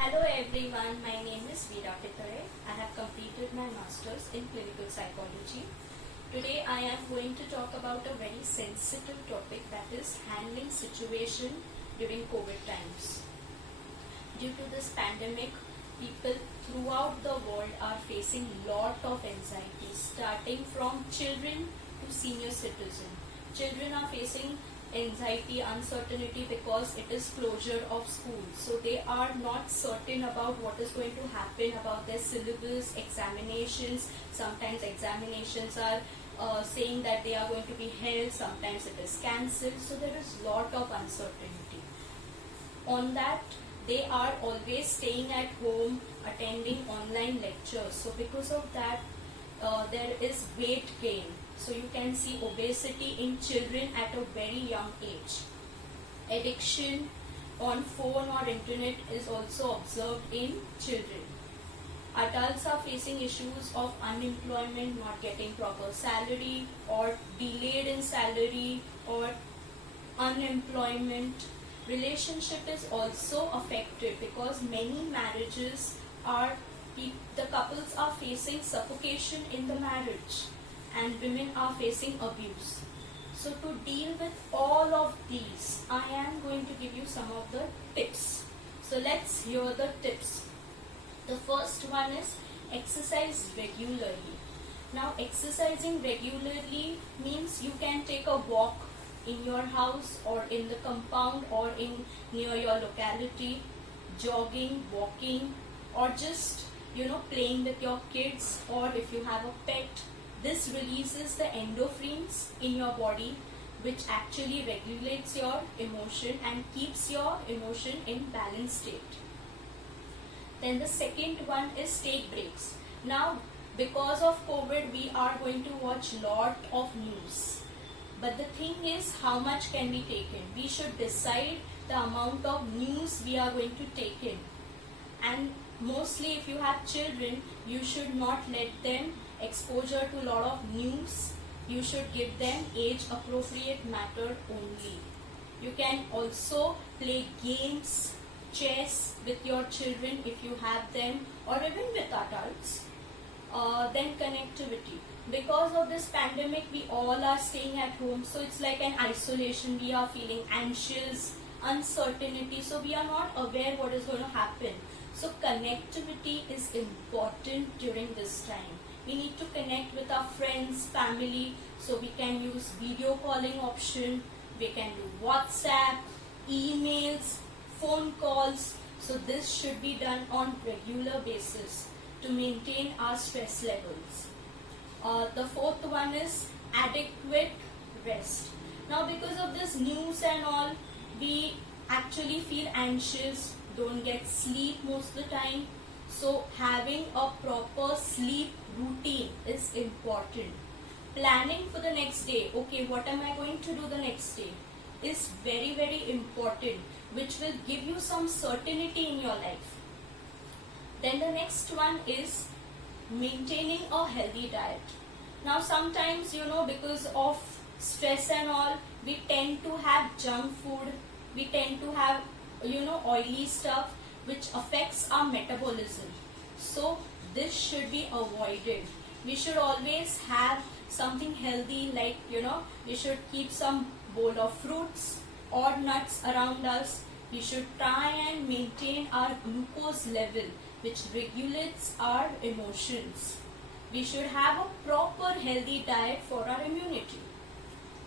Hello everyone, my name is Veera Pitare. I have completed my Masters in Clinical Psychology. Today I am going to talk about a very sensitive topic, that is handling situation during COVID times. Due to this pandemic, people throughout the world are facing lot of anxiety, starting from children to senior citizen. Children are facing anxiety, uncertainty because it is closure of school. So they are not certain about what is going to happen about their syllabus, examinations. Sometimes examinations are saying that they are going to be held, sometimes it is cancelled. So there is lot of uncertainty. On that, they are always staying at home, attending online lectures. So because of that, there is weight gain. So you can see obesity in children at a very young age. Addiction on phone or internet is also observed in children. Adults are facing issues of unemployment, not getting proper salary, or delayed in salary, or unemployment. Relationship is also affected because many marriages are, the couples are facing suffocation in the marriage, and women are facing abuse. So to deal with all of these, I am going to give you some of the tips. So let's hear the tips. The first one is exercise regularly. Now exercising regularly means you can take a walk in your house or in the compound or in near your locality, jogging, walking, or just playing with your kids, or if you have a pet. This releases the endorphins in your body, which actually regulates your emotion and keeps your emotion in balanced state. Then the second one is take breaks. Now, because of COVID, we are going to watch lot of news. But the thing is, how much can we take in? We should decide the amount of news we are going to take in. And mostly if you have children, you should not let them exposure to a lot of news. You should give them age appropriate matter only. You can also play games, chess with your children if you have them, or even with adults. Then connectivity. Because of this pandemic, we all are staying at home, so it's like an isolation. We are feeling anxious, uncertainty, so we are not aware what is going to happen. So connectivity is important during this time. We need to connect with our friends, family, so we can use video calling option, we can do WhatsApp, emails, phone calls. So this should be done on regular basis to maintain our stress levels. The fourth one is adequate rest. Now because of this news and all, we actually feel anxious, don't get sleep most of the time. So having a proper sleep routine is important. Planning for the next day, okay, what am I going to do the next day, is very, very important, which will give you some certainty in your life. Then the next one is maintaining a healthy diet. Now sometimes, because of stress and all, we tend to have junk food, we tend to have, oily stuff, which affects our metabolism. So this should be avoided. We should always have something healthy, like, we should keep some bowl of fruits or nuts around us. We should try and maintain our glucose level, which regulates our emotions. We should have a proper healthy diet for our immunity.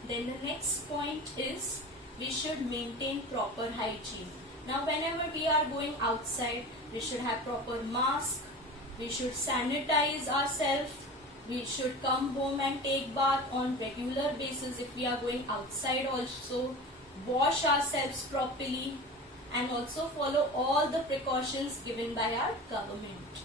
Then the next point is we should maintain proper hygiene. Now whenever we are going outside, we should have proper mask, we should sanitize ourselves, we should come home and take bath on regular basis if we are going outside also, wash ourselves properly, and also follow all the precautions given by our government.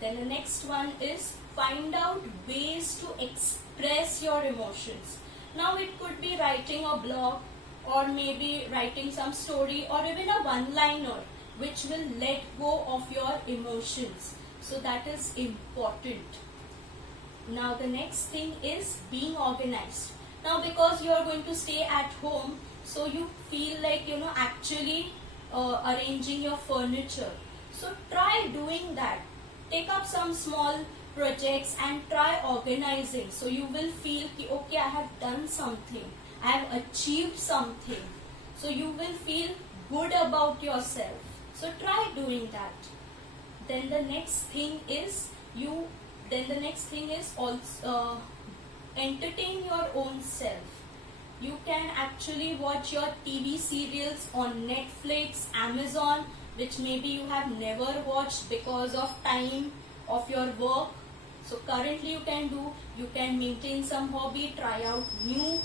Then the next one is find out ways to express your emotions. Now it could be writing a blog, or maybe writing some story, or even a one-liner which will let go of your emotions. So that is important. Now the next thing is being organized. Now because you are going to stay at home, so you feel like actually arranging your furniture. So try doing that. Take up some small projects and try organizing. So you will feel ki, okay, I have done something, I have achieved something. So you will feel good about yourself. So try doing that. Then the next thing is also entertain your own self. You can actually watch your TV serials on Netflix, Amazon, which maybe you have never watched because of time of your work. So currently you can maintain some hobby, try out new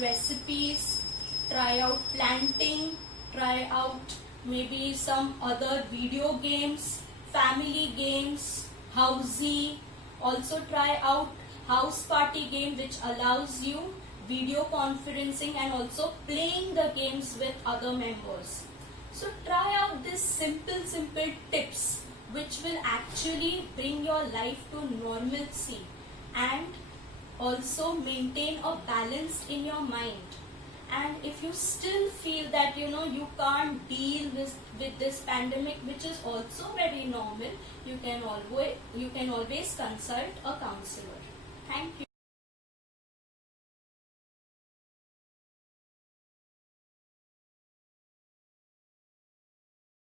recipes, try out planting, try out maybe some other video games, family games, housey. Also try out house party game, which allows you video conferencing and also playing the games with other members. So try out these simple tips which will actually bring your life to normalcy and also maintain a balance in your mind. And if you still feel that you can't deal with this pandemic, which is also very normal, you can always consult a counselor. Thank you.